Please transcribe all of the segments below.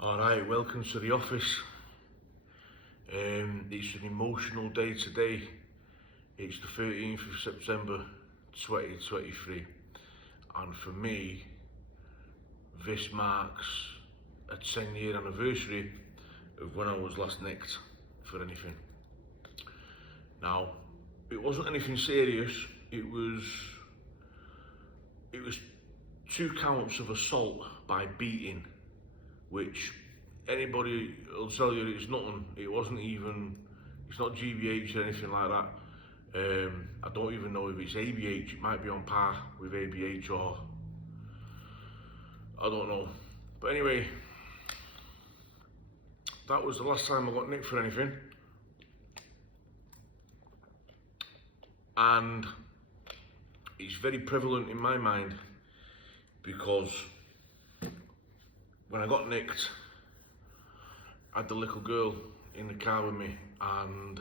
Alright, welcome to the office. It's an emotional day today. It's the 13th of September 2023, and for me this marks a 10-year anniversary of when I was last nicked for anything. Now, it wasn't anything serious. It was 2 counts of assault by beating, which anybody will tell you it's nothing. It's not GBH or anything like that. I don't even know if it's ABH. It might be on par with ABH, or I don't know. But anyway, that was the last time I got nicked for anything. And it's very prevalent in my mind because when I got nicked, I had the little girl in the car with me, and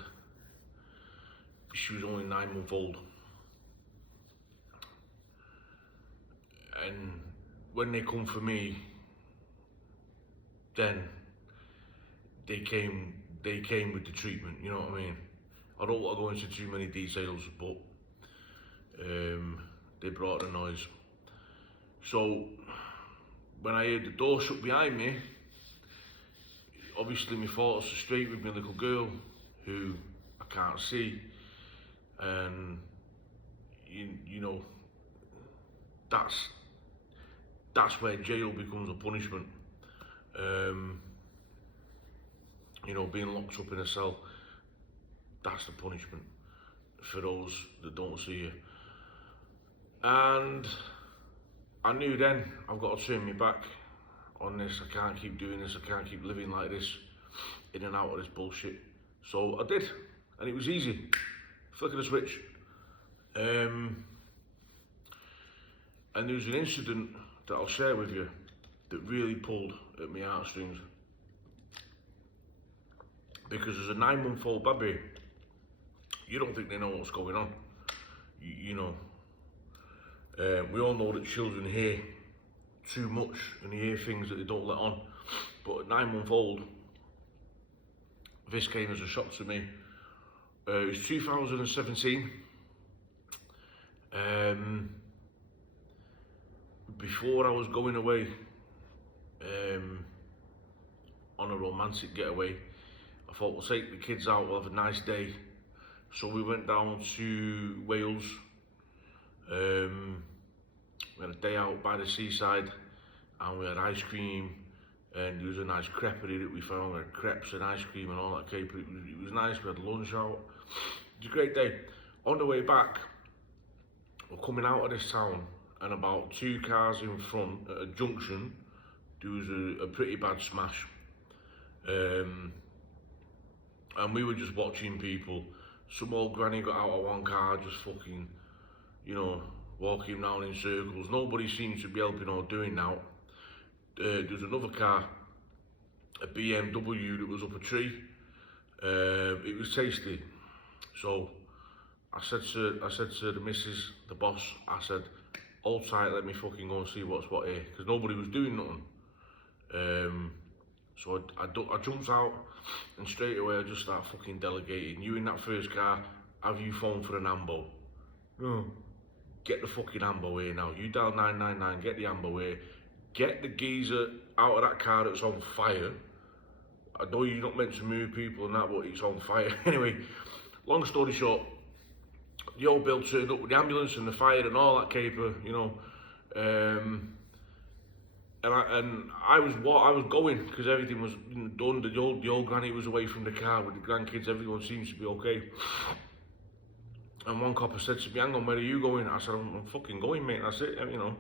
she was only 9 months old. And when they come for me, then they came with the treatment, you know what I mean? I don't want to go into too many details, but they brought the noise. So when I heard the door shut behind me, obviously my thoughts are straight with my little girl, who I can't see, and you know, that's where jail becomes a punishment. You know, being locked up in a cell, that's the punishment for those that don't see you. And I knew then, I've got to turn my back on this. I can't keep doing this. I can't keep living like this, in and out of this bullshit. So I did, and it was easy. Flick of the switch. And there was an incident that I'll share with you that really pulled at my heartstrings. Because as a 9-month-old baby, you don't think they know what's going on. You know, we all know that children hear too much and they hear things that they don't let on. But at 9-month-old, this came as a shock to me. It was 2017. Before I was going away on a romantic getaway, I thought we'll take the kids out, we'll have a nice day. So we went down to Wales. We had a day out by the seaside, and we had ice cream, and there was a nice creperie that we found. We had crepes and ice cream and all that caper. It was nice. We had lunch out. It was a great day. On the way back, we're coming out of this town, and about 2 cars in front at a junction, there was a pretty bad smash. And we were just watching people. Some old granny got out of one car, just fucking, you know, walking around in circles. Nobody seems to be helping or doing now. There was another car, a BMW, that was up a tree. It was tasty. So I said to the missus, the boss, I said, hold tight, let me fucking go and see what's what here, because nobody was doing nothing. So I jumped out, and straight away I just start fucking delegating. You in that first car, have you phoned for an ambo? No. Get the fucking ambo here now. You dial 999, get the ambo here. Get the geezer out of that car that's on fire. I know you're not meant to move people and that, but it's on fire. Anyway, long story short, the old Bill turned up with the ambulance and the fire and all that caper, you know. And I was going because everything was done. The old granny was away from the car with the grandkids. Everyone seems to be okay. And one copper said to me, hang on, where are you going? I said, I'm fucking going, mate, that's it, you know.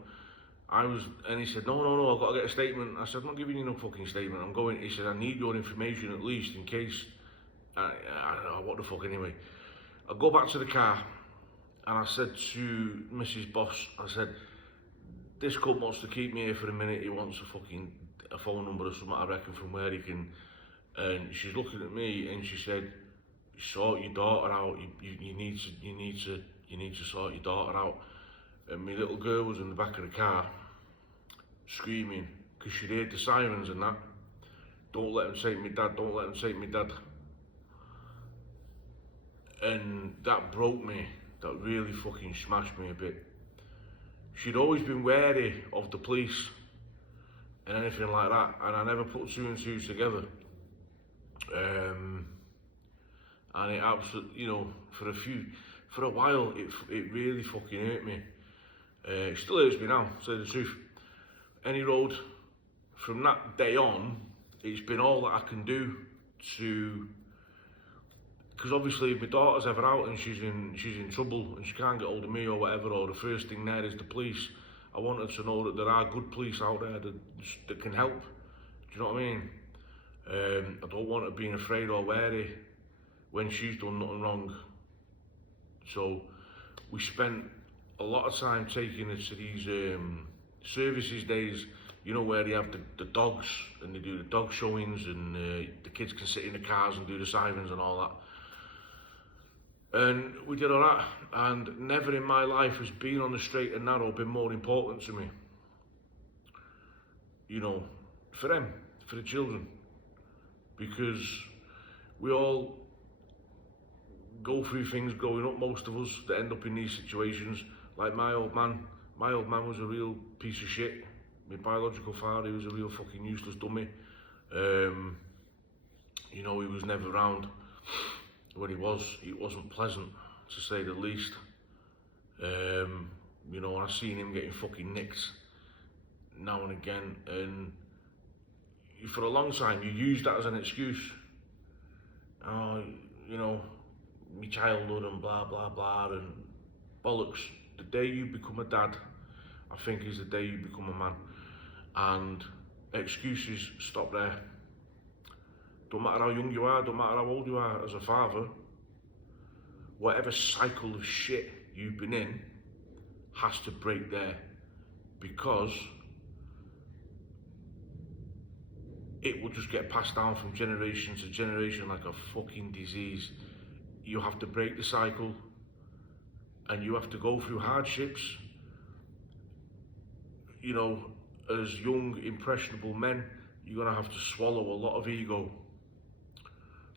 And he said, no, I've got to get a statement. I said, I'm not giving you no fucking statement, I'm going. He said, I need your information at least in case, I don't know, what the fuck anyway. I go back to the car, and I said to Mrs. Boss, I said, this cunt wants to keep me here for a minute. He wants a phone number or something, I reckon, from where he can. And she's looking at me and she said, sort your daughter out. You need to sort your daughter out. And my little girl was in the back of the car screaming because she'd heard the sirens and that. don't let him take me dad, don't let him take me dad. And that broke me, that really fucking smashed me a bit. She'd always been wary of the police and anything like that, and I never put two and two together. And it absolutely, you know, for a while, it really fucking hurt me. It still hurts me now, to say the truth. Any road, from that day on, it's been all that I can do to, because obviously if my daughter's ever out and she's in trouble and she can't get hold of me or whatever, or the first thing there is the police, I want her to know that there are good police out there that can help. Do you know what I mean? I don't want her being afraid or wary when she's done nothing wrong. So we spent a lot of time taking her to these services days, you know, where they have the dogs and they do the dog showings, and the kids can sit in the cars and do the sirens and all that. And we did all that, and never in my life has being on the straight and narrow been more important to me. You know, for them, for the children, because we all go through things growing up, most of us, that end up in these situations. Like my old man was a real piece of shit. My biological father, he was a real fucking useless dummy. You know, he was never around. When it wasn't pleasant, to say the least. You know, and I seen him getting fucking nicked now and again, and for a long time you use that as an excuse. You know, my childhood and blah blah blah and bollocks. The day you become a dad, I think, is the day you become a man, and excuses stop there. Don't matter how young you are, don't matter how old you are as a father, whatever cycle of shit you've been in has to break there, because it will just get passed down from generation to generation like a fucking disease. You have to break the cycle, and you have to go through hardships. You know, as young, impressionable men, you're gonna have to swallow a lot of ego.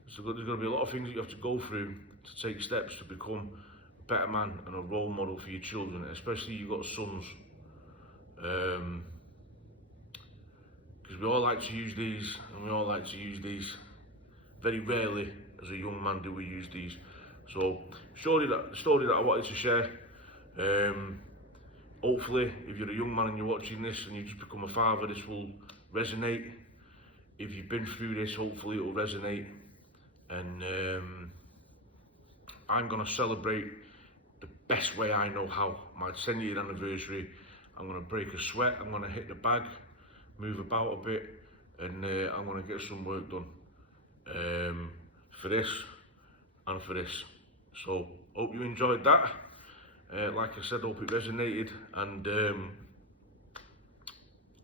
So there's going to be a lot of things that you have to go through to take steps to become a better man and a role model for your children, especially you've got sons. Because we all like to use these, and we all like to use these. Very rarely, as a young man, do we use these. So, surely that the story that I wanted to share. Hopefully, if you're a young man and you're watching this and you just become a father, this will resonate. If you've been through this, hopefully it will resonate. And I'm going to celebrate the best way I know how. My 10-year anniversary, I'm going to break a sweat, I'm going to hit the bag, move about a bit, and I'm going to get some work done for this and for this. So, hope you enjoyed that. Like I said, hope it resonated, and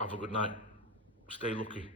have a good night. Stay lucky.